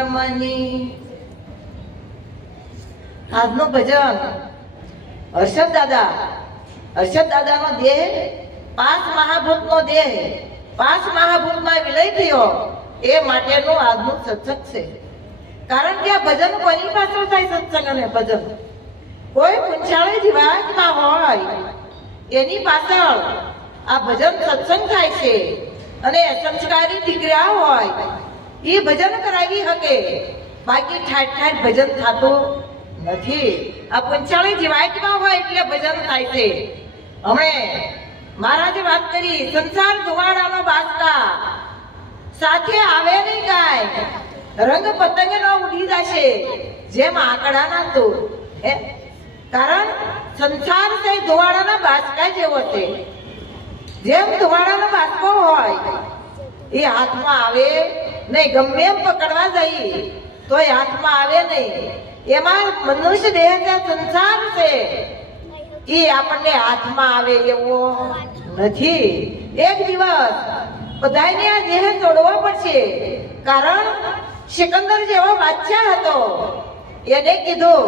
ધર્મની આજનું ભજન. હર્ષદ દાદા. હર્ષદ દાદાનો દેહ પાંચ મહાભૂતનો દેહ. પાંચ મહાભૂતમાં વિલય થયો. એ માટેનું આજનું સત્સંગ છે. કારણ કે આ ભજન કોની પાછળ થાય સત્સંગ અને ભજન? કોઈ પૂંછાળી જીવાતમાં હોય. એની પાછળ આ ભજન સત્સંગ થાય છે. અને સંસ્કારી દીકરા હોય. એ ભજન કરાવી શકે બાકી ઠાઠ ઠાઠ ભજન થતું નથી. આ પંચાળી જીવાતમાં હોય એટલે ભજન થાય છે. હમણે મહારાજે વાત કરી, સંસાર ધુવાડાનો બાસકા. સાથે આવે નહીં કાંઈ. રંગ પતંગ નો ઉડી જશે. જેમ આંકડાના તો હે? કારણ સંસાર તે ધુવાડાના બાસકા જેવો છે. જેમ ધુવાડાનો બાસકો હોય, એ હાથમાં આવે નહીં, ગમે એમ પકડવા જઈએ. તોય હાથમાં આવે નહીં. એમાં મનુષ્ય દેહ જે સંસાર છે. એ આપણને હાથમાં આવે એવો નથી. એક દિવસ બધાને આ દેહ તોડવો પડશે. કારણ સિકંદર જેવો બાદશાહ હતો. એને કીધું,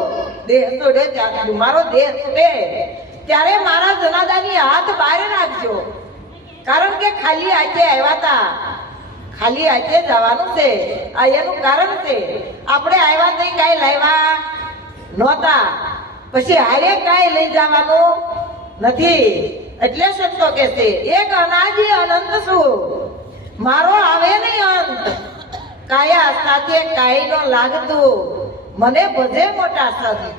દેહ તોડે મારો દેહ છૂટે ત્યારે મારા જનાદાની હાથ બહાર રાખજો. કારણ કે ખાલી આજે આવ્યા હતા. ખાલી આજે જવાનું છે. આ એનું કારણ છે. આપણે આવ્યા નહીં, કાંઈ લાવ્યા નહોતા. પછી હારે કાંઈ લઈ જવાનું નથી. એટલે સંતો કે છે, એક અનાજી અનંત છું મારો આવે નહીં અંત. કાયા સાથે કાંઈ નો લાગતું. મને ભજે મોટા સંત.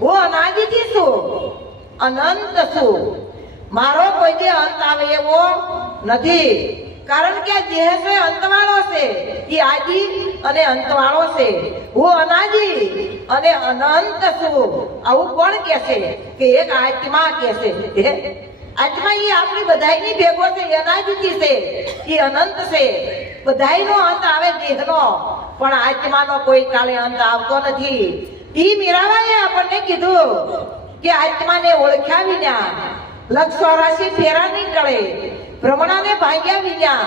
હું અનાદિથી છું. અનંત છું. મારો કોઈ અંત આવે એવો નથી. કારણ કે આ દેહ છે અંતવાળો છે. એ આદિ અને અંતવાળો છે. હું અનાદિ અને અનંત છું. આવું કોણ કે છે? કે એક આત્મા કે છે. આત્મા એ આપણી બધાયની ભેગો છે. અનાદિથી છે. એ અનંત છે. બધાયનો અંત આવે દેહનો. પણ આત્માનો કોઈ કાલે અંત આવતો નથી. ઈ મીરાબાઈએ આપણને કીધું કે આત્માને ઓળખ્યા વિના લક્ષ ચોરાશી ફેરા નહીં ટળે. ભ્રમણાને ભાગ્યા વિના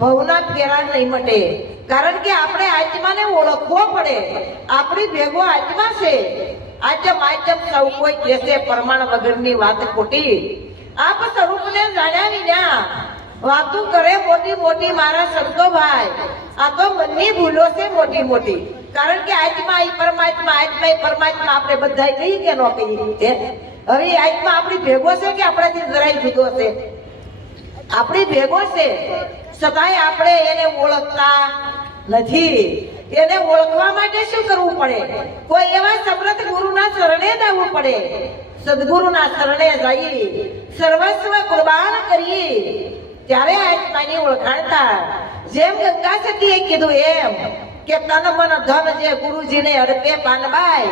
ભવના ફેરા નહીં મટે. કારણ કે આપણે આત્માને ઓળખવો પડે. આપણી ભેગો આત્મા છે. આચમ આચમ સૌ કોઈ કહેશે પ્રમાણ વગરની વાત ખોટી. આપ સ્વરૂપને જાણ્યા વિના વાતો કરે મોટી મોટી મારા સંતો ભાઈ. આ તો મનની ભૂલો છે મોટી મોટી. કારણ કે આત્મા એ પરમાત્મા, આત્મા એ પરમાત્મા આપણે બધા કહીએ કે ન કહીએ? હવે આત્મા આપણી ભેગો છે કે આપણાથી જરાય જુદો છે? આપણી ભેગો છે. છતાંય આપણે એને ઓળખતા નથી. એને ઓળખવા માટે શું કરવું પડે? કોઈ એવા સમર્થ ગુરુના શરણે જવું પડે. સદગુરુના શરણે જઈ સર્વસ્વ કુરબાન કરી. ત્યારે આત્માની ઓળખાણતા જેમ ગંગા સતીએ કીધું એમ કે તન મન ધન જે ગુરુજીને અર્પે પાનબાઈ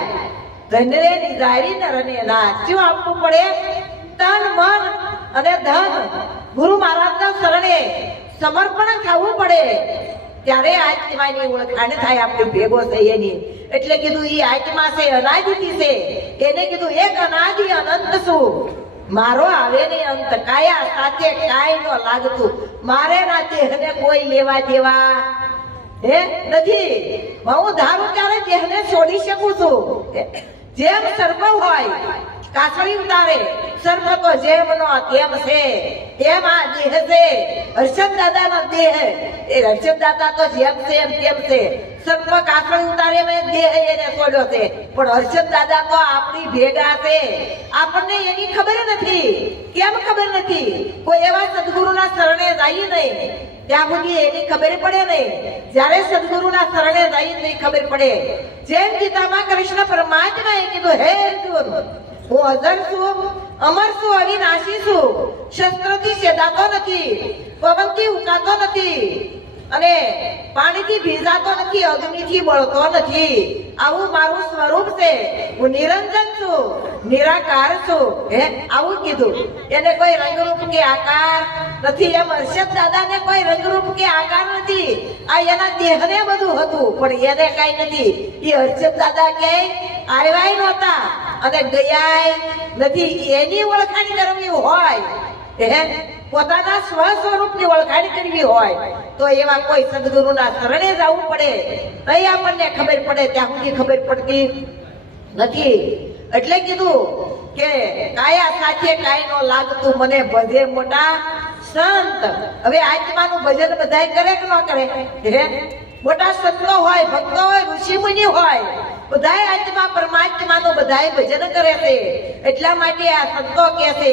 ધનરે નિધારી નરને નાચ્યું આપવું પડે? તન મન અને ધન ગુરુ મહારાજના શરણે સમર્પણ થવું પડે. ત્યારે આત્માની ઓળખાણ થાય, આપણે ભેગો થઈ એની એટલે કીધું, ઈ આત્મા છે અનાદિથી છે એને કીધું, એક અનાદિ અનંત શું? મારો આવે ને અંત કાયા સાથે કાય ન લાગતું. મારે ના દેહને કોઈ લેવા દેવા. હે? નથી. હું ધારું ત્યારે દેહને છોડી શકું છું. જેમ સર્વ હોય કાસળી ઉતારે. સર્વ તો જેમ નો તેમ છે, તેમ આ દેહ છે. હર્ષદ દાદા નો દેહ. એ હર્ષદ દાદા તો જેમ છે એમ તેમ છે? સર્વ કાસળી ઉતારે મેં દેહ એને છોડ્યો છે. પણ હર્ષદ દાદા તો આપણી ભેગા છે. આપણને એની ખબર નથી. કેમ ખબર નથી? કોઈ એવા સદગુરુના શરણે જાય નહીં. ત્યાં સુધી એની ખબર પડે નહીં. જ્યારે સદગુરુના શરણે જાય નહીં ખબર પડે. જેમ ગીતામાં કૃષ્ણ પરમાત્માએ કીધું, હે અર્જુન હું અજર છું, અમર છું અવિનાશી છું. શસ્ત્રથી છેદાતો નથી, પવનથી ઉકાતો નથી અને પાણીથી ભીજાતો નથી, અગ્નિથી બળતો નથી. આવું મારું સ્વરૂપ છે. હું નિરંજન છું, નિરાકાર છું. હે, આવું કીધું. એને કોઈ રંગરૂપ કે આકાર નથી એમ હર્ષદ દાદાને કોઈ રંગરૂપ કે આકાર નથી. આ એના દેહને બધું હતું, પણ એને કાંઈ નથી. એ હર્ષદ દાદા કે આવ્યા નહોતા. અને ગયા નથી એની ઓળખાણ કરવી હોય, હે? પોતાના સ્વ સ્વરૂપની ઓળખાણ કરવી હોય, તો એવા કોઈ સદગુરુના શરણે જવું પડે. તઈ આપણને ખબર પડે, ત્યાં સુધી ખબર પડતી નથી. એટલે કીધું કે કાયા સાથે કાય નો લાગતું, મને ભજે મોટા સંત. હવે આત્માનું ભજન બધાય કરે કે ન કરે? હે? મોટા સંતો હોય, ભક્તો હોય, ઋષિ મુનિ હોય બધાય આત્મા પરમાત્માનું બધાય ભજન કરે છે. એટલા માટે આ સંતો કહે છે.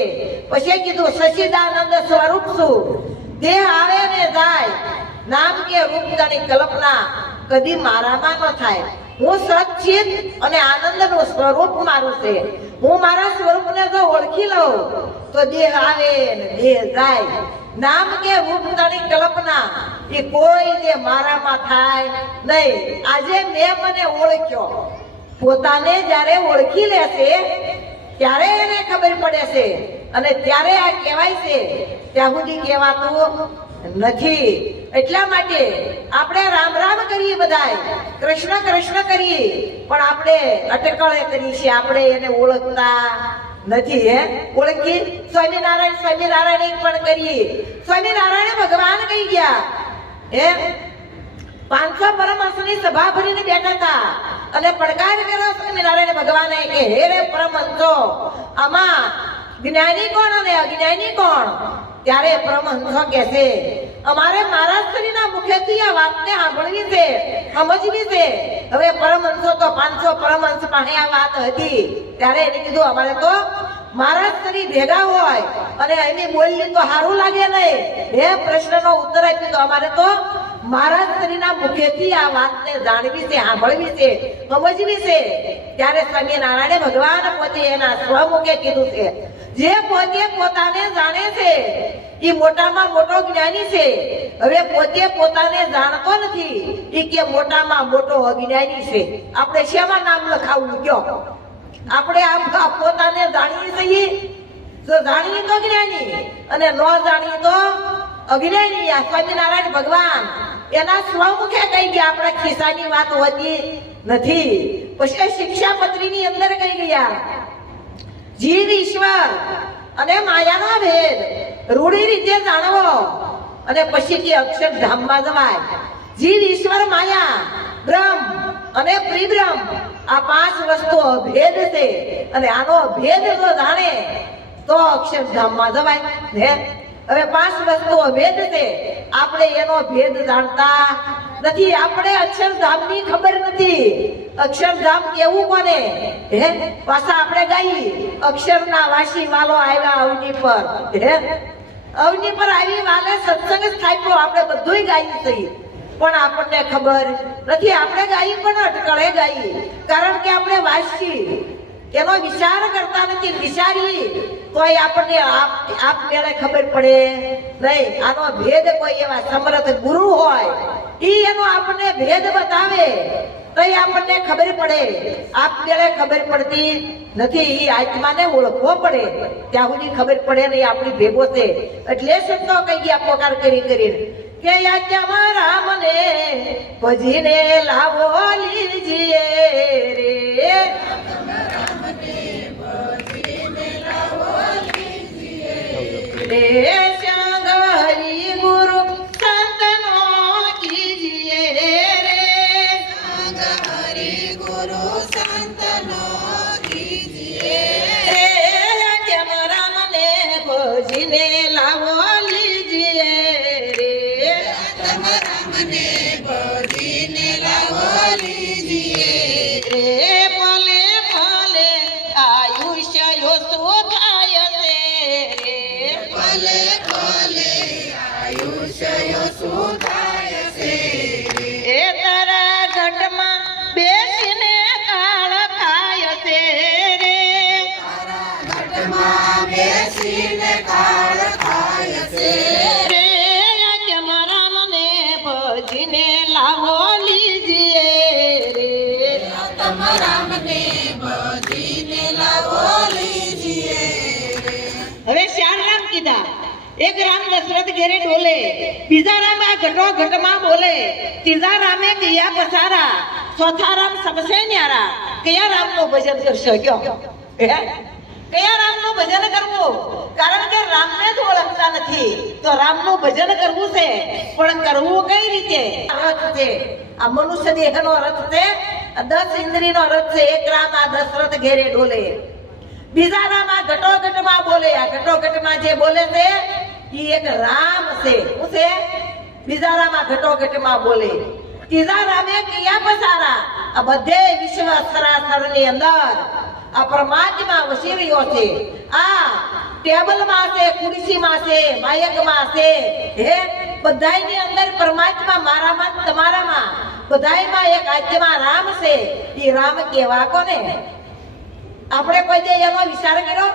પછી કીધું સચિદાનંદ સ્વરૂપ છું દેહ આવે ને જાય. નામ કે રૂપ ગણી કલ્પના કદી મારામાં ન થાય. હું સચ્ચિત અને આનંદનું સ્વરૂપ મારું છે. હું મારા સ્વરૂપને જો ઓળખી લઉં, તો દેહ આવે ને દેહ જાય. નામ કે રૂપ ગણી કલ્પના, એ કોઈ જે મારામાં થાય નહીં. આજે મેં મને ઓળખ્યો. પોતાને જ્યારે ઓળખી લેશે, ત્યારે એને ખબર પડે છે. અને ત્યારે આ કહેવાય છે ત્યાં સુધી કહેવાતું નથી. એટલા માટે આપણે રામ રામ કરીએ બધાય કૃષ્ણ કૃષ્ણ કરીએ. પણ આપણે અટકળે કરીએ છીએ આપણે એને ઓળખતા નથી, હે? ઓળખી? સ્વામિનારાયણ સ્વામિનારાયણ પણ કરીએ સ્વામિનારાયણ ભગવાન કહી ગયા. હે? પાંચસો પરમહંસની સભા ભરીને બેઠા હતા. અને પડકાર કર્યો સ્વામિનારાયણ ભગવાને કે, હે રે પરમહંસો, આમાં જ્ઞાની કોણ અને અજ્ઞાની કોણ? ત્યારે પરમહંસો કહે છે અમારે મારા શ્રીના મુખેથી આ વાતને સાંભળવી છે, સમજવી છે. હવે પરમહંસો તો પાંચસો પરમહંસ પાસે આ વાત હતી. ત્યારે એને કીધું, અમારે તો મહારાષ્ટ્રી ભેગા હોય અને એની બોલલી તો સારું લાગે નહીં. એ પ્રશ્નનો ઉત્તર આપી તો અમારે તો મહારાષ્ટ્રીના મુખેથી આ વાતને જાણવી છે, સાંભળવી છે, સમજવી છે. ત્યારે સ્વામિનારાયણે ભગવાન પોતે એના સ્વમુખે કીધું છે, જે પોતે પોતાને જાણે છે એ મોટામાં મોટો જ્ઞાની છે. હવે પોતે પોતાને જાણતો નથી એ કે મોટામાં મોટો અજ્ઞાની છે. આપણે શેમાં નામ લખાવવું કયો? આપણે આ પોતાને જાણીએ છીએ? જો જાણીએ તો જ્ઞાની અને ન જાણીએ તો અજ્ઞાની. આ સ્વામિનારાયણ ભગવાન એના સ્વમુખે કહી ગયા? આપણા ખિસ્સાની વાત હોતી નથી. પછી શિક્ષા પત્રીની અંદર કહી ગયા? જીવ ઈશ્વર. અને માયાનો ભેદ. રૂઢી રીતે જાણવો અને પછી કે અક્ષરધામમાં જવાય. જીવ ઈશ્વર માયા, બ્રહ્મ અને પ્રિબ્રહ્મ આ પાંચ વસ્તુઓ ભેદ છે. અને આનો ભેદ જો જાણે, તો અક્ષરધામમાં જવાય. હે? હવે પાંચ વસ્તુઓ ભેદ છે. આપણે એનો ભેદ જાણતા નથી, આપણે અક્ષરધામની ખબર નથી. અક્ષરધામ કેવું કોને હે? પાછા આપણે ગાઈ. અક્ષરના વાસી વાલો આવ્યા અવની પર. હે? અવની પર આવી વાલે સત્સંગ સ્થાપ્યો. આપણે બધુંય ગાઈ થઈ પણ આપણને ખબર નથી. આપણે ગાઈ પણ અટકળે ગાઈ. કારણ કે આપણે વાસી. એનો વિચાર કરતા નથી. વિચારી તોય આપણને આપ આપ મેળે ખબર પડે. નહીં. આનો ભેદ કોઈ એવા સમર્થ ગુરુ હોય. ઈ એનો આપણને ભેદ બતાવે. તોય આપણને ખબર પડે. આપ મેળે ખબર પડતી નથી. ઈ આત્માને ઓળખવો પડે. ત્યાં સુધી ખબર પડે નહીં આપણી ભેગો છે. એટલે શબ્દો કહી ગયા, પોકાર કરી કરીને. કે યાત્યામાં રામને ભજીને લાવો લીજીએ રે. રે. દશરથ ઘેરે ડોલે બીજા રામ આ ઘટો ઘટમાં બોલે. ત્રીજા રામે કયા પસારા? ચોથા રામ સબસે ન્યારા? કયા રામનું ભજન કરશો? કયો. કયા રામનું ભજન કરવું? કારણ કે રામને જ ઓળખતા નથી. તો રામનું ભજન કરવું છે. પણ કરવું કઈ રીતે? રથ છે. આ મનુષ્ય દેહનો રથ છે. દસ નો રથ છે. એક રામ આ દશરથ ઘેરે ડોલે બીજા રામ આ ઘટોઘટમાં બોલે. આ ઘટોઘટમાં જે બોલે છે ઈ એક રામ છે. શું છે? બીજા રામ ઘટોઘટમાં બોલે. ત્રીજા રામે કયા પસારા. આ બધે વિશ્વ સરાસરની અંદર આ પરમાત્મા વસી રહ્યો છે. આ ટેબલમાં છે, ખુરશીમાં છે, માયકમાં છે. હે? બધાયની અંદર પરમાત્મા મારામાં તમારામાં. બધાયમાં એક આત્મા રામ છે. એ રામ કેવા કોને? આપણે કોઈ દે એનો વિચાર કર્યો?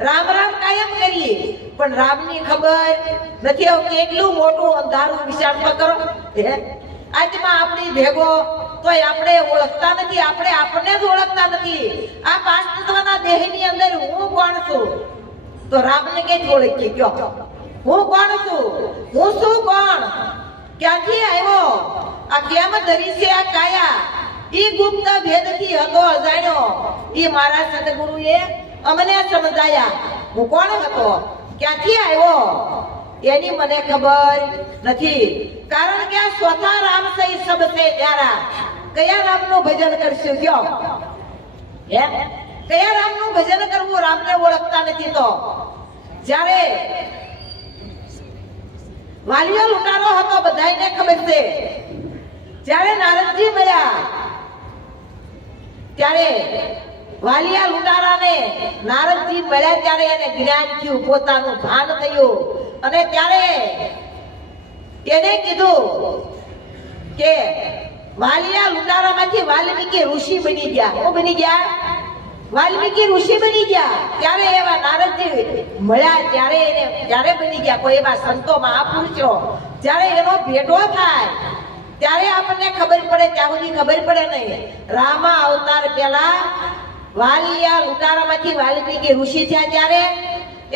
રામ રામ કાયમ કરીએ. પણ રામની ખબર નથી આવતી એટલું મોટું અંધારું વિચાર તો કરો. હે? આજમાં આપણી ભેગો તોય આપણે ઓળખતા નથી, આપણે આપણને જ ઓળખતા નથી. આ પાંચ તત્વના દેહની અંદર હું કોણ છું? તો રામને કઈ ઓળખીએ? કયો? હું કોણ છું? હું શું કોણ? ક્યાંથી આવ્યો? આ કેમ ધરી છે? આ કાયા? ઈ ગુપ્ત ભેદથી હતો, અજાણ્યો. ઈ મારા સદગુરુએ અમને સમજાયા. હું કોણ હતો? ક્યાંથી આવ્યો? એની મને ખબર નથી. કારણ કે સ્વતા રામ સહી સબ સે પ્યારા કયા રામનું ભજન કરશું? કયો હે? કયા રામનું ભજન કરવું? રામને ઓળખતા નથી તો. જ્યારે વાલીઓ લૂંટારો હતો બધાને ખબર છે. જ્યારે નારદજી મળ્યા, ત્યારે વાલિયા લૂંટારાને નારદજી મળ્યા ત્યારે એને જ્ઞાન થયું પોતાનું ભાન થયું. અને ત્યારે એને કીધું કે વાલિયા લૂંટારામાંથી વાલ્મીકી ઋષિ બની ગયા. શું બની ગયા? વાલ્મીકી ઋષિ બની ગયા. ત્યારે એવા નારદજી મળ્યા, ત્યારે એને ત્યારે બની ગયા. કોઈ એવા સંતો મહાપુરુષો. જ્યારે એનો ભેટો થાય, ત્યારે આપણને ખબર પડે, ત્યાં સુધી ખબર પડે નહીં. રામા અવતાર પહેલા વાલિયા ઉતારામાંથી વાલ્મીકી ઋષિ થયા ત્યારે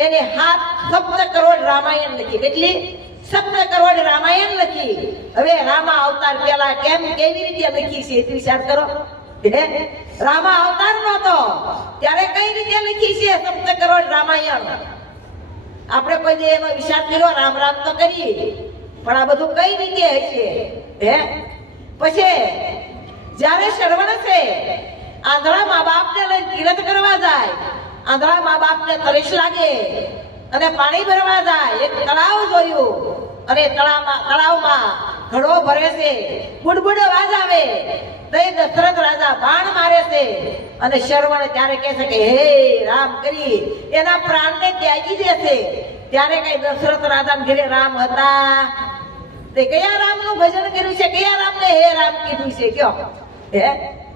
એને હાથ સપ્ત કરોડ રામાયણ લખી. કેટલી? સપ્ત કરોડ રામાયણ લખી. હવે રામા અવતાર પહેલા કેમ કેવી રીતે લખી છે એ વિચાર કરો? રામા અવતાર તો ત્યારે કઈ રીતે લખી છે સપ્ત કરોડ રામાયણ? આપણે કોઈ દે એનો વિચાર કર્યો, રામ રામ તો કરી. પણ આ બધું કઈ રીતે હશે? હે? પછી જ્યારે શ્રવણ છે આંધળા મા બાપને લઈને કિરત કરવા જાય. આંધળા મા બાપને તરીશ લાગે અને પાણી ભરવા જાય. એક તળાવ જોયું અને તળાવમાં તળાવમાં ઘડો ભરે છે. બુડબુડ અવાજ આવે. તો દશરથ રાજા બાણ મારે છે અને શરવણ ત્યારે કહે છે કે, હે રામ કરી, એના પ્રાણને ત્યાગી દેશે. ત્યારે કઈ દશરથ રાજા ઘરે રામ હતા. તે કયા રામનું ભજન કર્યું છે? કયા રામને હે રામ કીધું છે? કયો. હે?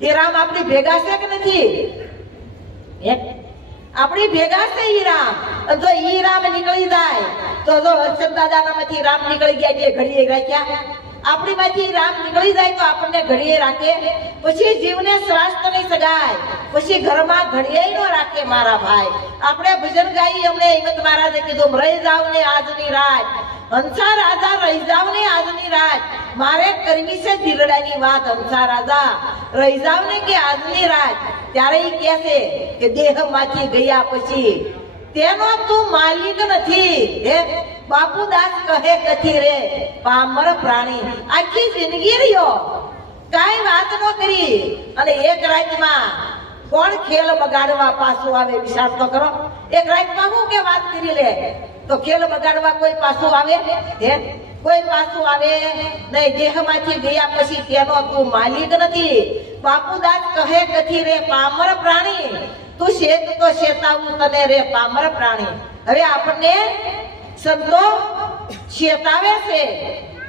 એ રામ આપણી ભેગા છે કે નથી? આપણી ભેગા છે ઈ રામ. જો ઈ રામ નીકળી જાય, તો જો હર્ષદ દાદાનામાંથી રામ નીકળી ગયા જે ઘડીએ રાખ્યા. આપણી માંથી રામ નીકળી જાય તો આપણને ઘડીએ રાખે. પછી જીવને શ્વાસ નહીં સગાય. પછી ઘરમાં ઘડીએ નો રાખે મારા ભાઈ. આપણે ભજન ગાઈ અમને હિંમત મહારાજે કીધું રહી જાવ ને આજની રાત. હંસા રાજા રહી આજની રાત. મારે કરવી છે દીરડાની વાત, હંસા રાજા. રહી કે આજની રાત? ત્યારે એ કહે છે કે દેહમાંથી ગયા પછી. તેનો તું માલિક નથી. હે, બાપુદાસ કહે કથી રે? પામર પ્રાણી. આખી જિંદગી રહ્યો. કાંઈ વાત ન કરી. અને એક રાતમાં કોણ ખેલ બગાડવા પાછું આવે વિચાર તો કરો. એક રાતમાં હું કે વાત કરી લે? તો ખેલ બગાડવા કોઈ પાછું આવે? હે? કોઈ પાછું આવે? નહીં, દેહમાંથી ગયા પછી તેનો તું માલિક નથી. બાપુદાસ કહે કથી રે પામર પ્રાણી. તું શેત તો શેતાવું તને રે પામર પ્રાણી. હવે આપણને સંતો શેતાવે છે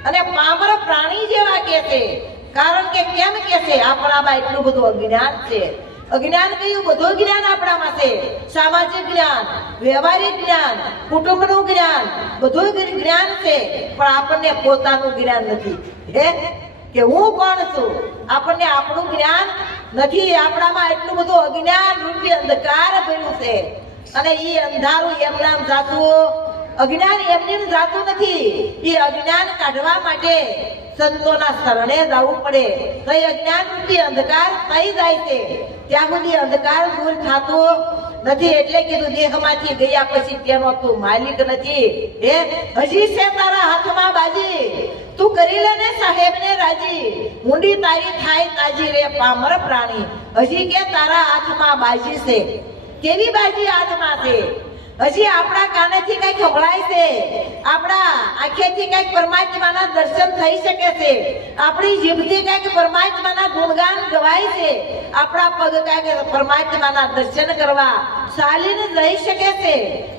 અને પામર પ્રાણી જેવા કે છે. કારણ કે કેમ કે છે? આપણામાં એટલું બધું અજ્ઞાન છે. અજ્ઞાન કયું બધું જ્ઞાન આપણામાં છે. સામાજિક જ્ઞાન, વ્યવહારિક જ્ઞાન, કુટુંબનું જ્ઞાન, બધું જ્ઞાન છે, પણ આપણને પોતાનું જ્ઞાન નથી. હે? કે હું કોણ છું? આપણને આપણું જ્ઞાન નથી. આપણામાં એટલું બધું અજ્ઞાન રૂપી અંધકાર ભર્યું છે. અને એ અંધારું એમ નામ જાતું અજ્ઞાન એમનેમ જાતું નથી. એ અજ્ઞાન કાઢવા માટે સંતોના શરણે જવું પડે. કઈ અજ્ઞાન રૂપી અંધકાર થઈ જાય છે. ત્યાં સુધી અંધકાર દૂર થતો નથી. એટલે કીધું, દેહમાંથી ગયા પછી તેનો તું માલિક નથી. હે, હજી છે તારા હાથમાં બાજી. તું કરી લે ને સાહેબને રાજી. મુંડી તારી થાય તાજી રે પામર પ્રાણી. હજી કે તારા હાથમાં બાજી છે. કેવી બાજી હાથમાં છે? હજી આપણા કાનેથી કંઈક સંભળાય છે? આપણા આંખેથી કંઈક પરમાત્માના દર્શન થઈ શકે છે? આપણી જીભથી કંઈક પરમાત્માના ગુણગાન ગવાય છે? આપણા પગ કંઈક પરમાત્માના દર્શન કરવા ચાલીને જઈ શકે છે?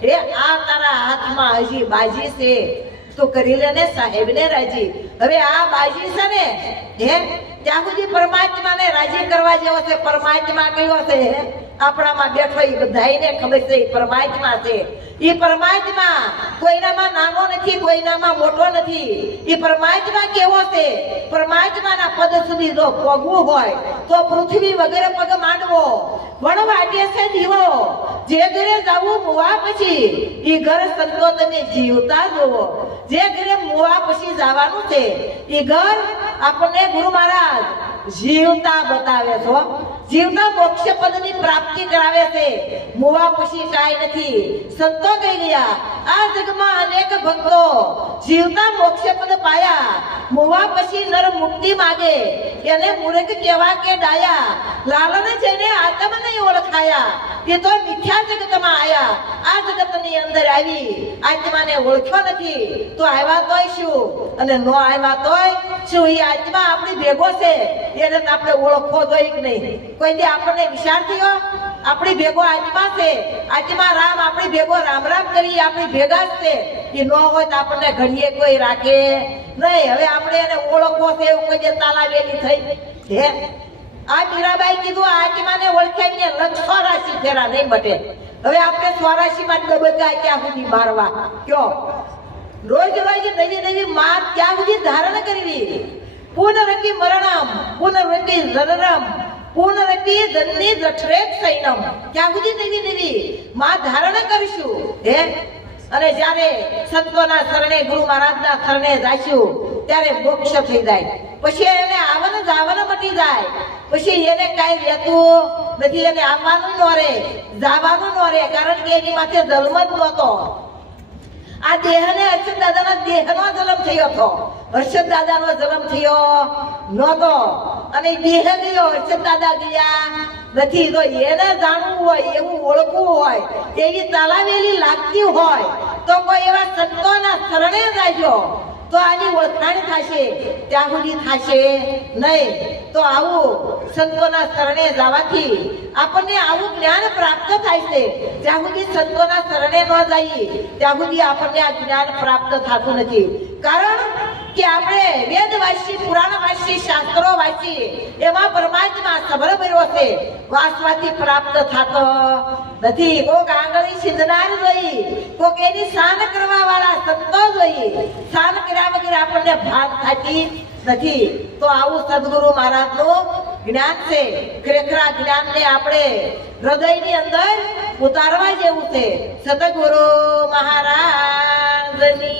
એ આ તારા હાથમાં હજી બાજી છે. તો કરી લેને સાહેબને રાજી. હવે આ બાજી છે ને, હે? ત્યાં સુધી પરમાત્માને રાજી કરવા જેવો છે. પરમાત્મા કયો છે, હે? આપણામાં બેઠો એ બધાને ખબર છે પરમાત્મા છે. એ પરમાત્મા કોઈનામાં નાનો નથી, કોઈનામાં મોટો નથી. એ પરમાત્મા કેવો છે? પરમાત્માના પદ સુધી જો પગવું હોય, તો પૃથ્વી વગેરે પગ માંડવો. વણવાટે છે દીવો. જે ઘરે જવું મુવા પછી એ ઘર સંતો તમે જીવતા જોવો. જે ઘરે મુવા પછી જવાનું છે એ ઘર આપણને ગુરુ મહારાજ જીવતા બતાવે છો જીવતા મોક્ષ પદની પ્રાપ્તિ કરાવે છે. મોવા પછી કાંઈ નથી. સંતો કહી ગયા, આ જગમાં અનેક ભક્તો જીવતા મોક્ષ પદ પાયા, મોવા પછી નર મુક્તિ માગે. એને મૂર્ખ કેવા કે ડાયા, લાલને જેને આત્મ નહીં ઓળખાયા. તે તો મિથ્યા જગતમાં આયા. આ જગતની અંદર આવી. આત્માને ઓળખ્યો નથી. તો આવ્યા તોય શું? અને નો આવ્યા તોય શું? એ આત્મા આપણી ભેગો છે. એને આપણે ઓળખવો જોઈએ નહીં? કોઈ દી આપણને વિચાર થયો આપણી ભેગો આત્મા છે. આત્મા રામ, આપણી ભેગો રામ રામ કરી આપણી ભેગા જ છે. એ ન હોય તો આપણને ઘડીએ કોઈ રાખે નહીં. હવે આપણે એને ઓળખવો છે એવું કોઈ જે તાલાવેલી થઈ. હે? આ મીરાબાઈ કીધું, આ આત્માને ઓળખાઈને લક્ષ રાશિ ફેરા નહીં બટે હવે આપણે સ્વરાશીમાં જ દબકા ક્યાં સુધી મારવા? કયો? રોજ રોજ નવી નવી માર ક્યાં સુધી ધારણ કરવી પુનરપી મરણમ, પુનરપી જનનમ પુનરપી ધનની જઠરેક સૈનમ. ક્યાં સુધી દેવી દેવી? માં ધારણ કરીશું. હે? અને જ્યારે સંતોના શરણે ગુરુ મહારાજના શરણે જાશું ત્યારે મોક્ષ થઈ જાય. પછી એને આવન જાવન મટી જાય. પછી એને કાંઈ રહેતું નથી, એને આવવાનું ન રહે, જવાનું ન રહે, કારણ કે એની માથે જન્મ જ નહોતો. આ દેહને હર્ષદ દાદાના દેહનો જન્મ થયો હતો. હર્ષદ દાદાનો જન્મ થયો નહોતો. અને દેહ ગયો હર્ષદ દાદા ગયા નથી તો એને જાણવું હોય, એવું ઓળખવું હોય એવી તાલાવેલી લાગતી હોય, તો કોઈ એવા સંતોના શરણે જાજો. તો આની ઓળખાણ થશે, ત્યાં સુધી થશે નહીં. તો આવું, સંતોના શરણે જવાથી આપણને આવું જ્ઞાન પ્રાપ્ત થાય છે. જ્યાં સુધી સંતોના શરણે ન જઈએ, ત્યાં સુધી આપણને આ જ્ઞાન પ્રાપ્ત થતું નથી. કારણ કે આપણે વેદ વાંચી પુરાણ વાંચી શાસ્ત્રો વાંચી એમાં પરમાત્મા સબર ભર્યો છે. વાસવાથી પ્રાપ્ત થતો નથી. કોક આંગળી સિંધનાર જોઈ કોક એની શાન કરવા વાળા સંતો જોઈ શાન કર્યા વગર આપણને ભાન થતી નથી. તો આવું સદગુરુ મહારાજનું જ્ઞાન છે. ખરેખર આ જ્ઞાનને આપણે હૃદયની અંદર ઉતારવા જેવું છે. સદગુરુ મહારાજની